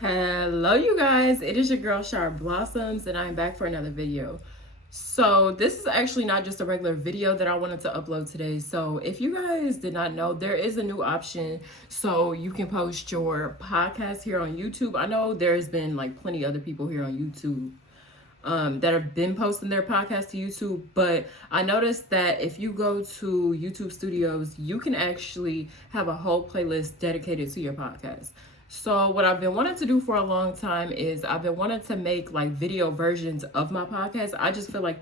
Hello, you guys. It is your girl SharrBlossoms, and I'm back for another video. So, this is actually not just a regular video that I wanted to upload today. So, if you guys did not know, there is a new option so you can post your podcast here on YouTube. I know there's been like plenty other people here on YouTube that have been posting their podcast to YouTube, but I noticed that if you go to YouTube Studios, you can actually have a whole playlist dedicated to your podcast. So what I've been wanting to do for a long time is I've been wanting to make like video versions of my podcast. I just feel like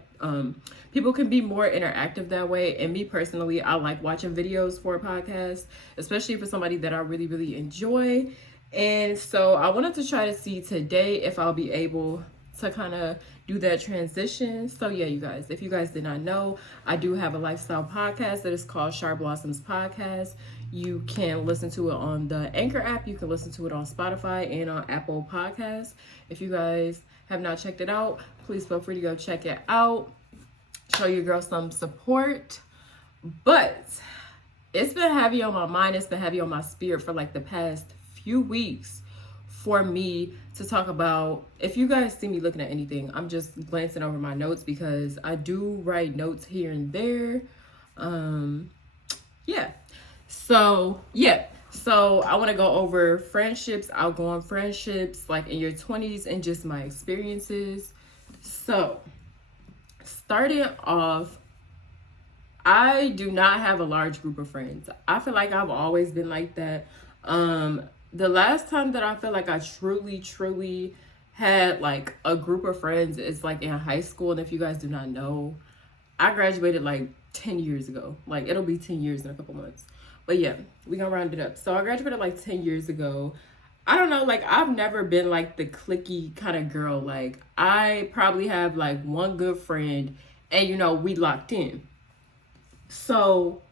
people can be more interactive that way. And me personally, I like watching videos for a podcast, especially for somebody that I really, really enjoy. And so I wanted to try to see today if I'll be able to kind of do that transition. So yeah, you guys, if you guys did not know, I do have a lifestyle podcast that is called SharrBlossomsPodcast. You can listen to it on the Anchor app. You can listen to it on Spotify and on Apple Podcasts. If you guys have not checked it out, please feel free to go check it out. Show your girl some support. But it's been heavy on my mind. It's been heavy on my spirit for like the past few weeks for me to talk about. If you guys see me looking at anything, I'm just glancing over my notes because I do write notes here and there. So I want to go over friendships, outgoing friendships, like in your 20s, and just my experiences. So starting off, I do not have a large group of friends. I feel like I've always been like that. The last time that I feel like I truly had like a group of friends is like in high school. And if you guys do not know, I graduated like 10 years ago. Like it'll be 10 years in a couple months. But yeah, we gonna round it up. So I graduated like 10 years ago. I don't know, like I've never been like the cliquey kind of girl. Like I probably have like one good friend and we locked in. So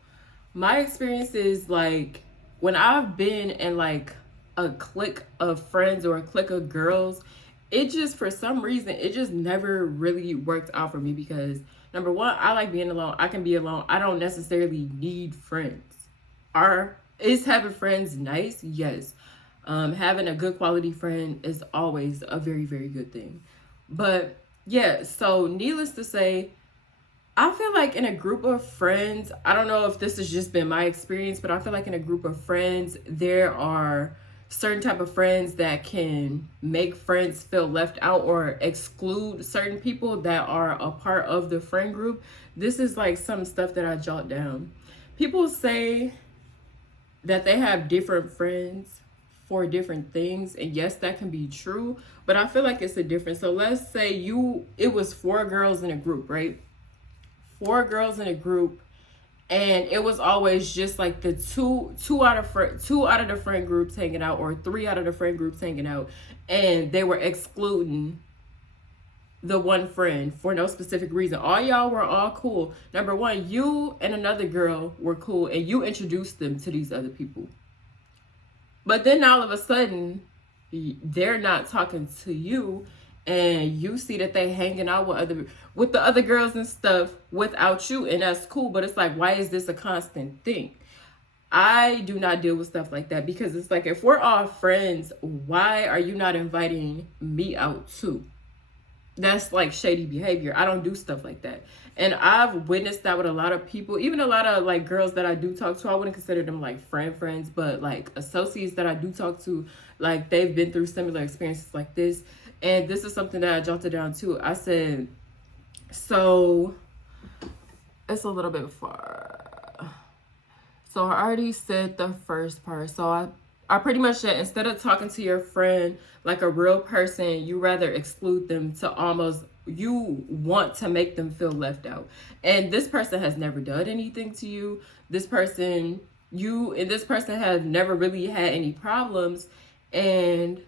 my experience is like when I've been in like a clique of friends or a clique of girls, it just for some reason it just never really worked out for me because number one, I like being alone. I can be alone. I don't necessarily need friends. Is having friends nice? Yes. Having a good quality friend is always a very, very good thing. But yeah, so needless to say, I feel like in a group of friends, I don't know if this has just been my experience, but I feel like in a group of friends, there are certain type of friends that can make friends feel left out or exclude certain people that are a part of the friend group. This is like some stuff that I jot down. People say that they have different friends for different things, and yes, that can be true, but I feel like it's a difference. So let's say it was 4 girls in a group, right? 4 girls in a group, and it was always just like the two out of the friend groups hanging out, or 3 out of the friend groups hanging out, and they were excluding the one friend for no specific reason. All y'all were all cool. Number one, you and another girl were cool, and you introduced them to these other people. But then all of a sudden, they're not talking to you, and you see that they hanging out with the other girls and stuff without you, and that's cool. But it's like, why is this a constant thing? I do not deal with stuff like that because it's like, if we're all friends, why are you not inviting me out too? That's like shady behavior. I don't do stuff like that. And I've witnessed that with a lot of people, even a lot of like girls that I do talk to. I wouldn't consider them like friends, but like associates that I do talk to, like they've been through similar experiences like this. And this is something that I jotted down too. I said, so it's a little bit far. So I already said the first part. So I pretty much said, instead of talking to your friend like a real person, you rather exclude them to almost, you want to make them feel left out. And this person has never done anything to you. This person have never really had any problems. And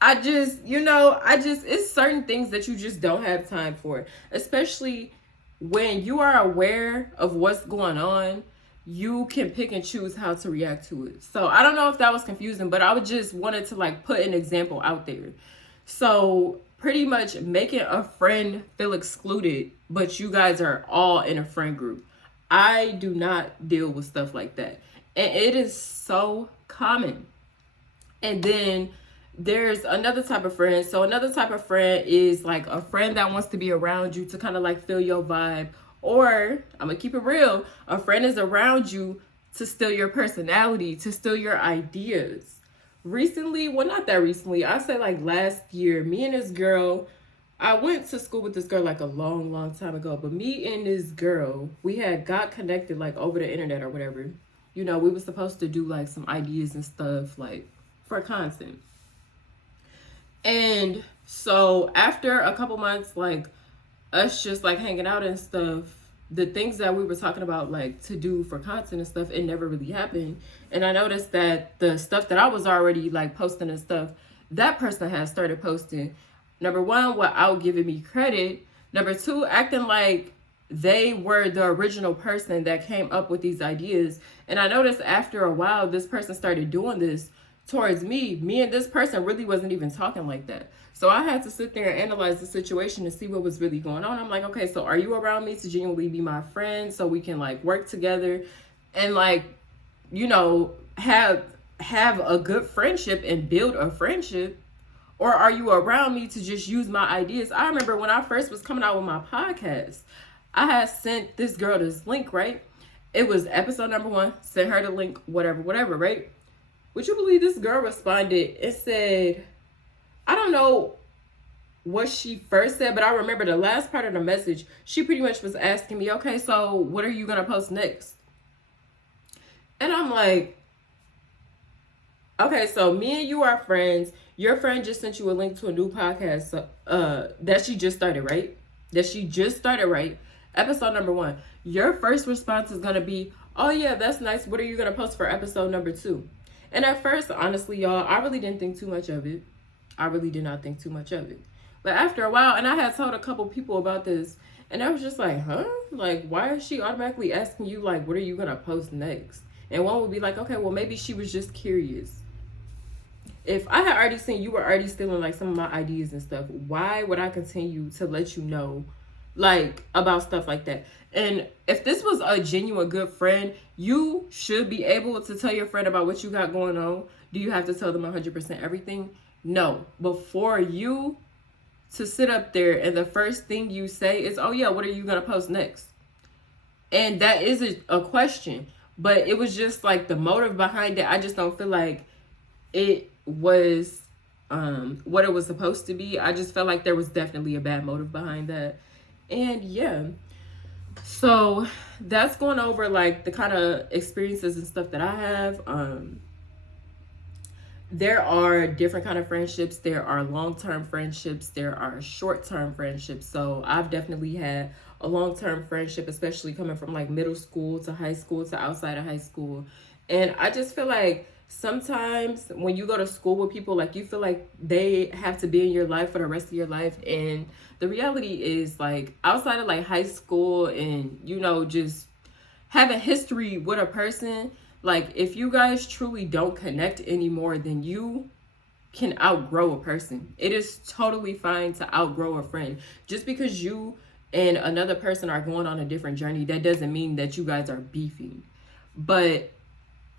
it's certain things that you just don't have time for, especially when you are aware of what's going on. You can pick and choose how to react to it. So I don't know if that was confusing, but I would just wanted to like put an example out there. So pretty much making a friend feel excluded, but you guys are all in a friend group. I do not deal with stuff like that. And it is so common. And then there's another type of friend. So another type of friend is like a friend that wants to be around you to kind of like feel your vibe. Or I'm gonna keep it real, a friend is around you to steal your personality, to steal your ideas. Recently, well, not that recently, I say like last year, me and this girl, I went to school with this girl like a long, long time ago. But me and this girl, we had got connected like over the internet or whatever. You know, we were supposed to do like some ideas and stuff like for content. And so after a couple months, like us just like hanging out and stuff, the things that we were talking about like to do for content and stuff, it never really happened. And I noticed that the stuff that I was already like posting and stuff, that person has started posting. Number one, without giving me credit. Number two, acting like they were the original person that came up with these ideas. And I noticed after a while, this person started doing this towards me. Me and this person really wasn't even talking like that. So I had to sit there and analyze the situation and see what was really going on. I'm like, okay, so are you around me to genuinely be my friend so we can like work together and like, you know, have a good friendship and build a friendship? Or are you around me to just use my ideas? I remember when I first was coming out with my podcast, I had sent this girl this link, right? It was episode number 1, sent her the link, whatever, right? Would you believe this girl responded and said, I don't know what she first said, but I remember the last part of the message. She pretty much was asking me, okay, so what are you going to post next? And I'm like, okay, so me and you are friends. Your friend just sent you a link to a new podcast that she just started, right? Episode number 1. Your first response is going to be, oh yeah, that's nice. What are you going to post for episode number 2? And at first, honestly, y'all, I really didn't think too much of it. I really did not think too much of it. But after a while, and I had told a couple people about this, and I was just like, huh? Like, why is she automatically asking you, like, what are you going to post next? And one would be like, okay, well, maybe she was just curious. If I had already seen you were already stealing, like, some of my ideas and stuff, why would I continue to let you know, like, about stuff like that? And if this was a genuine good friend, you should be able to tell your friend about what you got going on. Do you have to tell them 100% everything? No. Before you to sit up there and the first thing you say is, oh yeah, what are you going to post next? And that is a question. But it was just like the motive behind it. I just don't feel like it was what it was supposed to be. I just felt like there was definitely a bad motive behind that. And yeah. So that's going over like the kind of experiences and stuff that I have. There are different kind of friendships. There are long-term friendships. There are short-term friendships. So I've definitely had a long-term friendship, especially coming from like middle school to high school to outside of high school. And I just feel like sometimes when you go to school with people, like you feel like they have to be in your life for the rest of your life. And the reality is like outside of like high school and, you know, just having history with a person, like if you guys truly don't connect anymore, then you can outgrow a person. It is totally fine to outgrow a friend. Just because you and another person are going on a different journey, that doesn't mean that you guys are beefing. But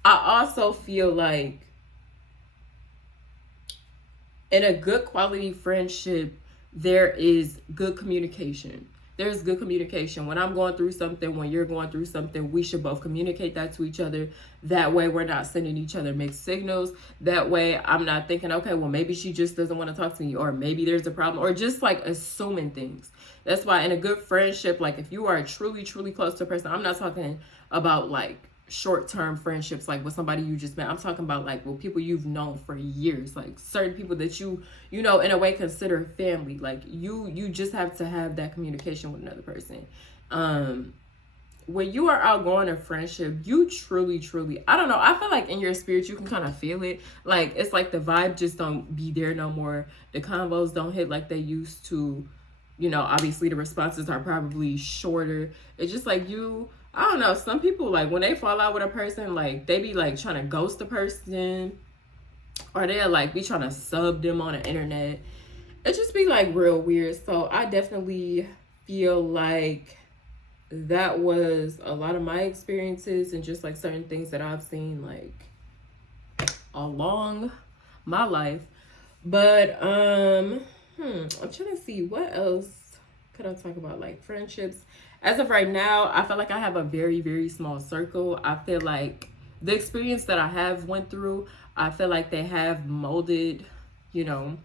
I also feel like in a good quality friendship, there is good communication. There's good communication. When I'm going through something, when you're going through something, we should both communicate that to each other. That way we're not sending each other mixed signals. That way I'm not thinking, okay, well, maybe she just doesn't want to talk to me, or maybe there's a problem, or just like assuming things. That's why in a good friendship, like if you are truly, truly close to a person, I'm not talking about like short-term friendships like with somebody you just met. I'm talking about like with people you've known for years, like certain people that you know in a way consider family. Like you just have to have that communication with another person. When you are outgoing a friendship, you truly, I don't know, I feel like in your spirit you can kind of feel it. Like it's like the vibe just don't be there no more. The convos don't hit like they used to. You know, obviously the responses are probably shorter. It's just like I don't know, some people, like, when they fall out with a person, like, they be, like, trying to ghost the person, or they'll, like, be trying to sub them on the internet. It just be, like, real weird. So I definitely feel like that was a lot of my experiences and just, like, certain things that I've seen, like, along my life. But I'm trying to see what else could I talk about, like friendships. As of right now, I feel like I have a very, very small circle. I feel like the experience that I have went through, I feel like they have molded, you know,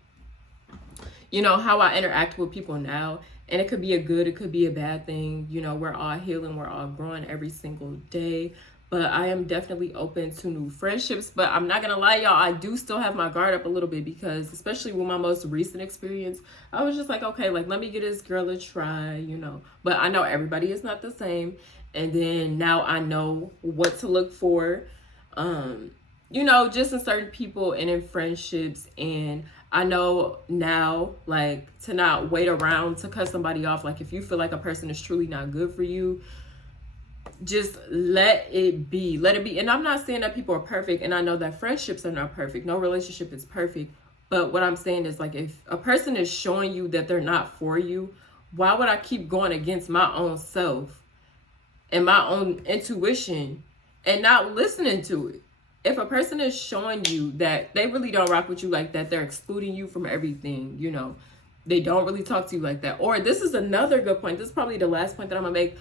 how I interact with people now. And it could be a good, it could be a bad thing. We're all healing, we're all growing every single day. But I am definitely open to new friendships. But I'm not gonna lie, y'all, I do still have my guard up a little bit, because especially with my most recent experience, I was just like, okay, like, let me give this girl a try. But I know everybody is not the same. And then now I know what to look for. Just in certain people and in friendships. And I know now, like, to not wait around to cut somebody off. Like, if you feel like a person is truly not good for you, just let it be. Let it be. And I'm not saying that people are perfect. And I know that friendships are not perfect. No relationship is perfect. But what I'm saying is, like, if a person is showing you that they're not for you, why would I keep going against my own self and my own intuition and not listening to it? If a person is showing you that they really don't rock with you like that, they're excluding you from everything, they don't really talk to you like that. Or this is another good point. This is probably the last point that I'm gonna make.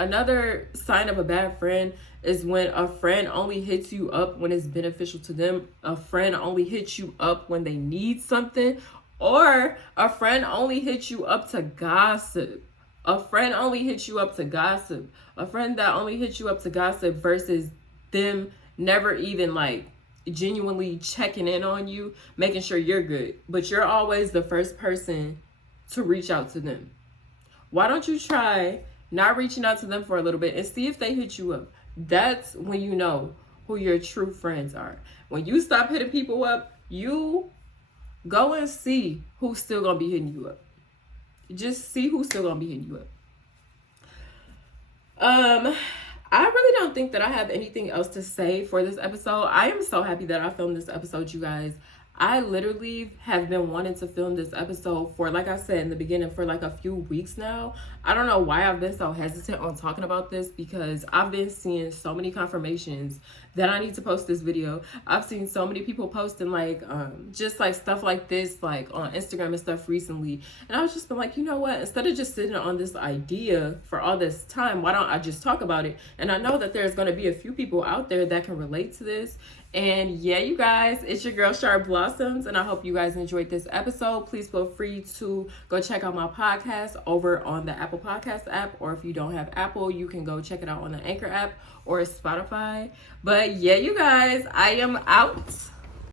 Another sign of a bad friend is when a friend only hits you up when it's beneficial to them. A friend only hits you up when they need something. Or a friend only hits you up to gossip. A friend only hits you up to gossip. A friend that only hits you up to gossip versus them never even, like, genuinely checking in on you, making sure you're good. But you're always the first person to reach out to them. Why don't you try not reaching out to them for a little bit and see if they hit you up? That's when you know who your true friends are. When you stop hitting people up, you go and see who's still gonna be hitting you up. Just see who's still gonna be hitting you up. I really don't think that I have anything else to say for this episode. I am so happy that I filmed this episode, you guys. I literally have been wanting to film this episode for, like I said in the beginning, for like a few weeks now. I don't know why I've been so hesitant on talking about this, because I've been seeing so many confirmations that I need to post this video. I've seen so many people posting like just like stuff like this, like on Instagram and stuff recently. And I was just been like, you know what? Instead of just sitting on this idea for all this time, why don't I just talk about it? And I know that there's going to be a few people out there that can relate to this. And yeah, you guys, it's your girl Sharr Blossoms, and I hope you guys enjoyed this episode. Please feel free to go check out my podcast over on the Apple Podcast app, or if you don't have Apple, you can go check it out on the Anchor app or Spotify. But yeah, you guys, I am out.